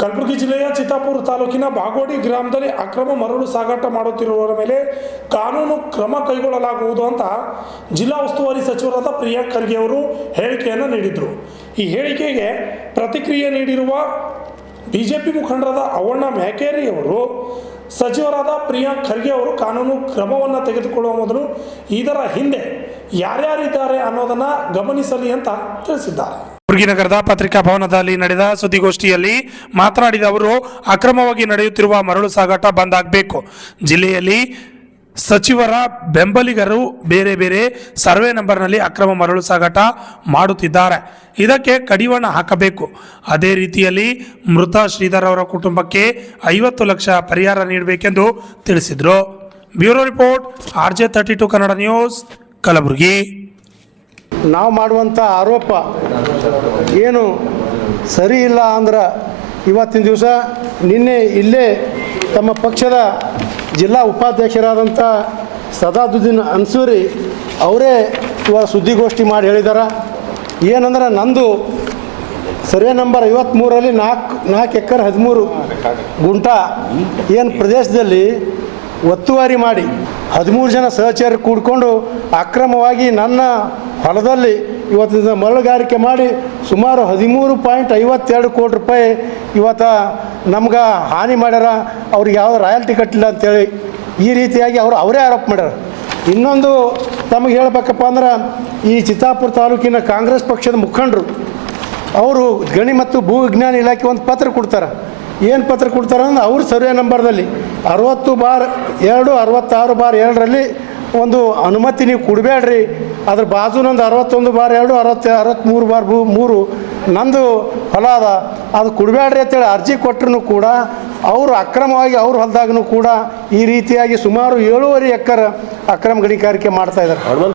ಕಲಬುರಗಿ ಜಿಲ್ಲೆಯ ಚಿತ್ತಾಪುರ ತಾಲೂಕಿನ ಬಾಗೋಡಿ ಗ್ರಾಮದಲ್ಲಿ ಅಕ್ರಮ ಮರಳು ಸಾಗಾಟ ಮಾಡುತ್ತಿರುವವರ ಮೇಲೆ ಕಾನೂನು ಕ್ರಮ ಕೈಗೊಳ್ಳಲಾಗುವುದು ಅಂತ ಜಿಲ್ಲಾ ಉಸ್ತುವಾರಿ ಸಚಿವರಾದ ಪ್ರಿಯಾಂಕ್ ಖರ್ಗೆ ಅವರು ಹೇಳಿಕೆಯನ್ನು ನೀಡಿದರು. ಈ ಹೇಳಿಕೆಗೆ ಪ್ರತಿಕ್ರಿಯೆ ನೀಡಿರುವ ಬಿಜೆಪಿ ಮುಖಂಡರಾದ ಅವಣ್ಣ ಮ್ಯಾಕೇರಿ ಅವರು ಸಚಿವರಾದ ಪ್ರಿಯಾಂಕ್ ಖರ್ಗೆ ಅವರು ಕಾನೂನು ಕ್ರಮವನ್ನು ತೆಗೆದುಕೊಳ್ಳುವ ಮೊದಲು ಇದರ ಹಿಂದೆ ಯಾರ್ಯಾರಿದ್ದಾರೆ ಅನ್ನೋದನ್ನು ಗಮನಿಸಲಿ ಅಂತ ತಿಳಿಸಿದ್ದಾರೆ. ಕಲಬುರಗಿ ನಗರದ ಪತ್ರಿಕಾ ಭವನದಲ್ಲಿ ನಡೆದ ಸುದ್ದಿಗೋಷ್ಠಿಯಲ್ಲಿ ಮಾತನಾಡಿದ ಅವರು, ಅಕ್ರಮವಾಗಿ ನಡೆಯುತ್ತಿರುವ ಮರಳು ಸಾಗಾಟ ಬಂದ್ ಆಗಬೇಕು. ಜಿಲ್ಲೆಯಲ್ಲಿ ಸಚಿವರ ಬೆಂಬಲಿಗರು ಬೇರೆ ಬೇರೆ ಸರ್ವೆ ನಂಬರ್ನಲ್ಲಿ ಅಕ್ರಮ ಮರಳು ಸಾಗಾಟ ಮಾಡುತ್ತಿದ್ದಾರೆ. ಇದಕ್ಕೆ ಕಡಿವಾಣ ಹಾಕಬೇಕು. ಅದೇ ರೀತಿಯಲ್ಲಿ ಮೃತ ಶ್ರೀಧರ್ ಅವರ ಕುಟುಂಬಕ್ಕೆ 50 ಲಕ್ಷ ಪರಿಹಾರ ನೀಡಬೇಕೆಂದು ತಿಳಿಸಿದರು. Bureau report, RJ32 Kannada news, Kalaburagi. ನಾವು ಮಾಡುವಂಥ ಆರೋಪ ಏನು ಸರಿ ಇಲ್ಲ ಅಂದ್ರೆ ಇವತ್ತಿನ ದಿವಸ ನಿನ್ನೆ ಇಲ್ಲೇ ತಮ್ಮ ಪಕ್ಷದ ಜಿಲ್ಲಾ ಉಪಾಧ್ಯಕ್ಷರಾದಂಥ ಸದಾದುದ್ದೀನ್ ಅನ್ಸೂರಿ ಅವರೇ ಇವಾಗ ಸುದ್ದಿಗೋಷ್ಠಿ ಮಾಡಿ ಹೇಳಿದ್ದಾರೆ. ಏನಂದ್ರೆ ನಂದು ಸರ್ವೆ ನಂಬರ್ 53ರಲ್ಲಿ 4 ಎಕರೆ 13 ಗುಂಟ ಏನು ಪ್ರದೇಶದಲ್ಲಿ ಒತ್ತುವರಿ ಮಾಡಿ 13 ಜನ ಸಹಚರರು ಕೂಡಿಕೊಂಡು ಅಕ್ರಮವಾಗಿ ನನ್ನ ಹೊಲದಲ್ಲಿ ಇವತ್ತಿನ ಮರಳುಗಾರಿಕೆ ಮಾಡಿ ಸುಮಾರು 13.52 ಕೋಟಿ ರೂಪಾಯಿ ಇವತ್ತು ನಮ್ಗೆ ಹಾನಿ ಮಾಡ್ಯಾರ. ಅವ್ರಿಗೆ ಯಾವುದೋ ರಾಯಲ್ಟಿ ಕಟ್ಟಿಲ್ಲ ಅಂಥೇಳಿ ಈ ರೀತಿಯಾಗಿ ಅವರೇ ಆರೋಪ ಮಾಡ್ಯಾರ. ಇನ್ನೊಂದು ತಮಗೆ ಹೇಳಬೇಕಪ್ಪ ಅಂದ್ರೆ ಈ ಚಿತ್ತಾಪುರ ತಾಲೂಕಿನ ಕಾಂಗ್ರೆಸ್ ಪಕ್ಷದ ಮುಖಂಡರು ಅವರು ಗಣಿ ಮತ್ತು ಭೂ ವಿಜ್ಞಾನ ಇಲಾಖೆ ಒಂದು ಪತ್ರ ಕೊಡ್ತಾರೆ. ಏನು ಪತ್ರ ಕೊಡ್ತಾರೆ ಅಂದ್ರೆ ಅವ್ರ ಸರ್ವೆ ನಂಬರ್ದಲ್ಲಿ 60/2 66/2ರಲ್ಲಿ ಒಂದು ಅನುಮತಿ ನೀವು ಕೊಡಬೇಡ್ರಿ, ಅದ್ರ ಬಾಜುನೊಂದು 61/2 63/3 ನಂದು ಹೊಲ ಅದ, ಅದು ಕೊಡಬೇಡ್ರಿ ಅಂತೇಳಿ ಅರ್ಜಿ ಕೊಟ್ಟರು ಕೂಡ ಅವರು ಅಕ್ರಮವಾಗಿ ಅವ್ರ ಹೊಲದಾಗೂ ಕೂಡ ಈ ರೀತಿಯಾಗಿ ಸುಮಾರು 7.5 ಎಕರೆ ಅಕ್ರಮ ಗಣಿಗಾರಿಕೆ ಮಾಡ್ತಾಯಿದ್ದಾರೆ.